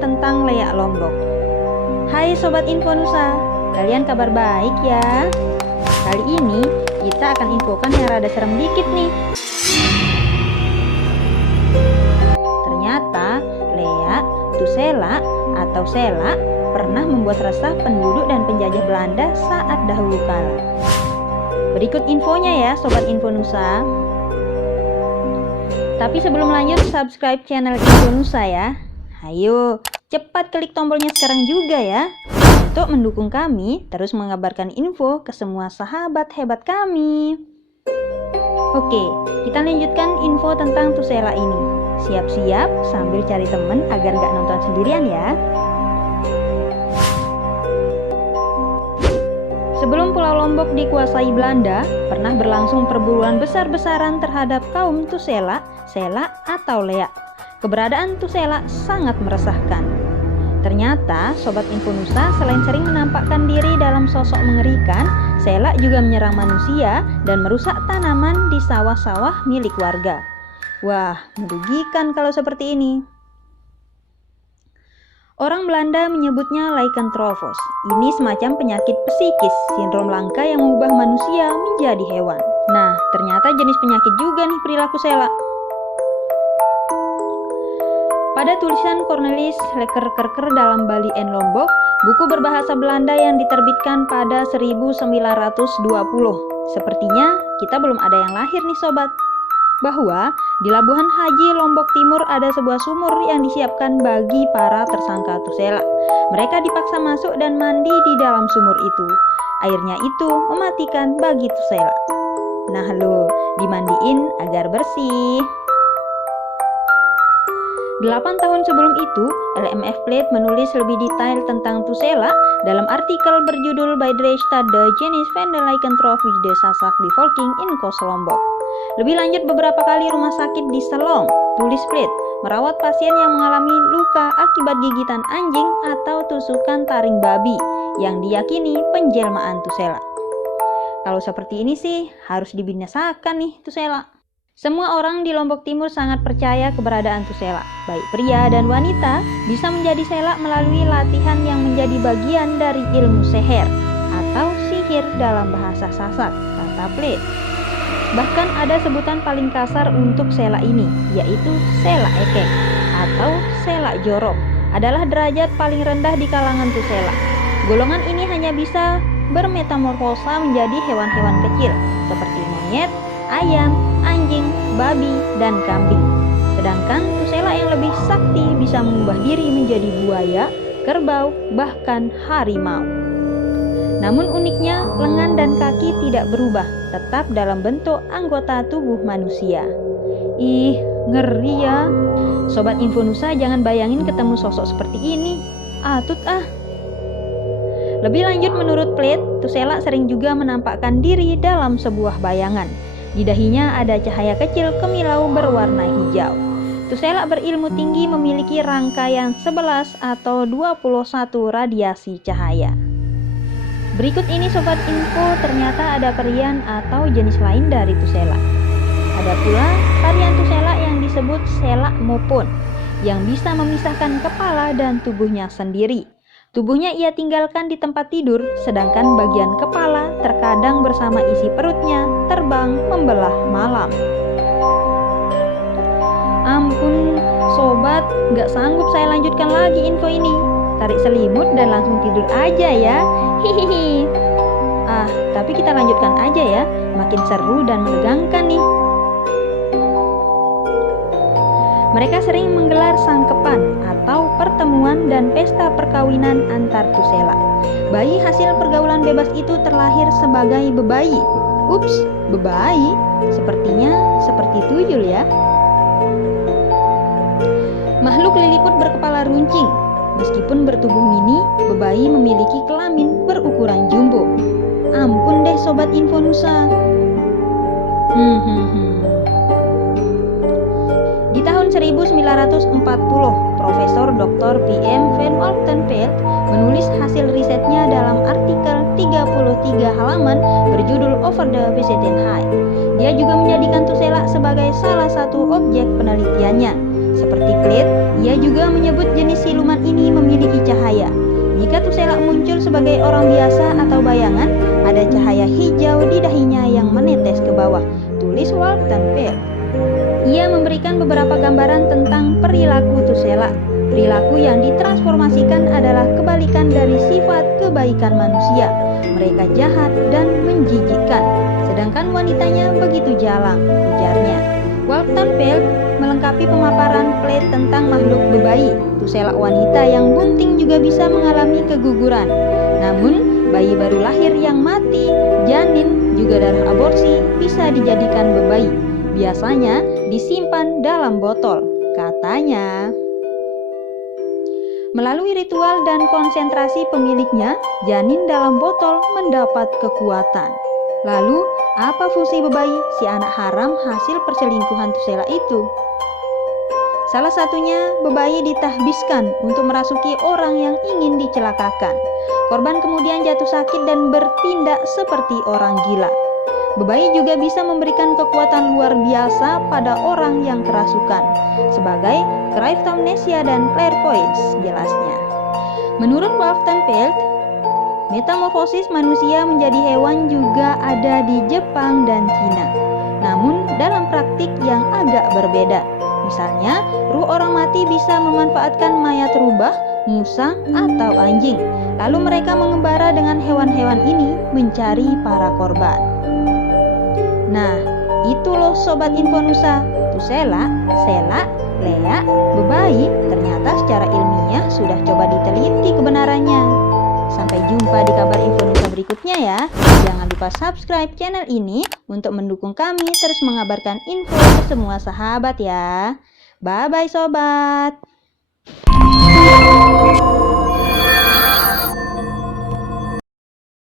tentang leak Lombok. Hai Sobat Info Nusa, kalian kabar baik ya? Kali ini kita akan infokan yang rada serem dikit nih. Ternyata leak, tusela atau sela pernah membuat resah penduduk dan penjajah Belanda saat dahulu kala. Berikut infonya ya Sobat Info Nusa. Tapi sebelum lanjut, subscribe channel Info Nusa ya. Ayo, cepat klik tombolnya sekarang juga ya, untuk mendukung kami terus mengabarkan info ke semua sahabat hebat kami. Oke, kita lanjutkan info tentang tusela ini. Siap-siap sambil cari temen agar gak nonton sendirian ya. Sebelum Pulau Lombok dikuasai Belanda, pernah berlangsung perburuan besar-besaran terhadap kaum tusela, sela atau leak. Keberadaan tusela sangat meresahkan. Ternyata Sobat Info Nusa selain sering menampakkan diri dalam sosok mengerikan, sela juga menyerang manusia dan merusak tanaman di sawah-sawah milik warga. Wah, merugikan kalau seperti ini. Orang Belanda menyebutnya lycanthropos. Ini semacam penyakit psikis, sindrom langka yang mengubah manusia menjadi hewan. Nah, ternyata jenis penyakit juga nih perilaku sela. Pada tulisan Cornelis Lekkerkerker dalam Bali en Lombok, buku berbahasa Belanda yang diterbitkan pada 1920. Sepertinya kita belum ada yang lahir nih sobat. Bahwa di Labuhan Haji Lombok Timur ada sebuah sumur yang disiapkan bagi para tersangka tusela. Mereka dipaksa masuk dan mandi di dalam sumur itu. Airnya itu mematikan bagi tusela. Nah lo, dimandiin agar bersih. 8 tahun sebelum itu, LMF Plate menulis lebih detail tentang tusela dalam artikel berjudul Bijdreigstad de Genis van de Lycanthropie de Sasak Bevolking in Kos Lombok. Lebih lanjut, beberapa kali rumah sakit di Selong, tulis Plate, merawat pasien yang mengalami luka akibat gigitan anjing atau tusukan taring babi yang diyakini penjelmaan tusela. Kalau seperti ini sih harus dibinasakan nih tusela. Semua orang di Lombok Timur sangat percaya keberadaan tusela. Baik pria dan wanita bisa menjadi sela melalui latihan yang menjadi bagian dari ilmu seher atau sihir dalam bahasa Sasak, kata Plate. Bahkan ada sebutan paling kasar untuk sela ini, yaitu sela ekek atau sela jorok, adalah derajat paling rendah di kalangan tusela. Golongan ini hanya bisa bermetamorfosa menjadi hewan-hewan kecil seperti monyet, ayam, anjing, babi, dan kambing. Sedangkan tusela yang lebih sakti bisa mengubah diri menjadi buaya, kerbau, bahkan harimau. Namun uniknya, lengan dan kaki tidak berubah, tetap dalam bentuk anggota tubuh manusia. Ih, ngeri ya. Sobat Info Nusa jangan bayangin ketemu sosok seperti ini. Atut ah. Lebih lanjut menurut Plate, tusela sering juga menampakkan diri dalam sebuah bayangan. Di dahinya ada cahaya kecil kemilau berwarna hijau. Tusela berilmu tinggi memiliki rangkaian 11 atau 21 radiasi cahaya. Berikut ini Sobat Info, ternyata ada varian atau jenis lain dari tusela. Ada pula varian tusela yang disebut sela mopon, yang bisa memisahkan kepala dan tubuhnya sendiri. Tubuhnya ia tinggalkan di tempat tidur, sedangkan bagian kepala terkadang bersama isi perutnya terbang membelah malam. Ampun sobat, gak sanggup saya lanjutkan lagi info ini. Tarik selimut dan langsung tidur aja ya. Hihihi. Tapi kita lanjutkan aja ya, makin seru dan menegangkan nih. Mereka sering menggelar sangkepan atau pertemuan dan pesta perkawinan antar tusela. Bayi hasil pergaulan bebas itu terlahir sebagai bebayi. Ups, bebayi? Sepertinya seperti tuyul ya. Makhluk liliput berkepala runcing. Meskipun bertubuh mini, bebayi memiliki kelamin berukuran jumbo. Ampun deh Sobat Info Nusa. Di tahun 1940, Profesor Dr. P.M. van Altenveld menulis hasil risetnya dalam artikel 33 halaman berjudul Over the Westerden High. Dia juga menjadikan tusela sebagai salah satu objek penelitiannya. Seperti Plate, ia juga menyebut jenis siluman ini memiliki cahaya. Jika Tusela muncul sebagai orang biasa atau bayangan, ada cahaya hijau di dahinya yang menetes ke bawah, tulis Walton Pale. Ia memberikan beberapa gambaran tentang perilaku Tusela. Perilaku yang ditransformasikan adalah kebalikan dari sifat kebaikan manusia. Mereka jahat dan menjijikkan, sedangkan wanitanya begitu jalang, ujarnya. Walton Pale melengkapi pemaparan Plate tentang makhluk bebayi. Tusela wanita yang bunting juga bisa mengalami keguguran. Namun, bayi baru lahir yang mati, janin, juga darah aborsi bisa dijadikan bebayi. Biasanya disimpan dalam botol, katanya. Melalui ritual dan konsentrasi pemiliknya, janin dalam botol mendapat kekuatan. Lalu, apa fungsi bebayi, si anak haram hasil perselingkuhan Tusela itu? Salah satunya, bebayi ditahbiskan untuk merasuki orang yang ingin dicelakakan. Korban kemudian jatuh sakit dan bertindak seperti orang gila. Bebayi juga bisa memberikan kekuatan luar biasa pada orang yang kerasukan, sebagai cryptomnesia dan clairvoyance, jelasnya. Menurut Walton Pale, metamorfosis manusia menjadi hewan juga ada di Jepang dan Cina. Namun dalam praktik yang agak berbeda. Misalnya, ruh orang mati bisa memanfaatkan mayat rubah, musang, atau anjing. Lalu mereka mengembara dengan hewan-hewan ini mencari para korban. Nah, itu loh Sobat Info Nusa. Tusela, Sela, Lea, bebayi ternyata secara ilmiah sudah coba diteliti kebenarannya. Sampai jumpa di kabar Info Nusa berikutnya ya. Jangan lupa subscribe channel ini untuk mendukung kami terus mengabarkan info ke semua sahabat ya. Bye-bye sobat.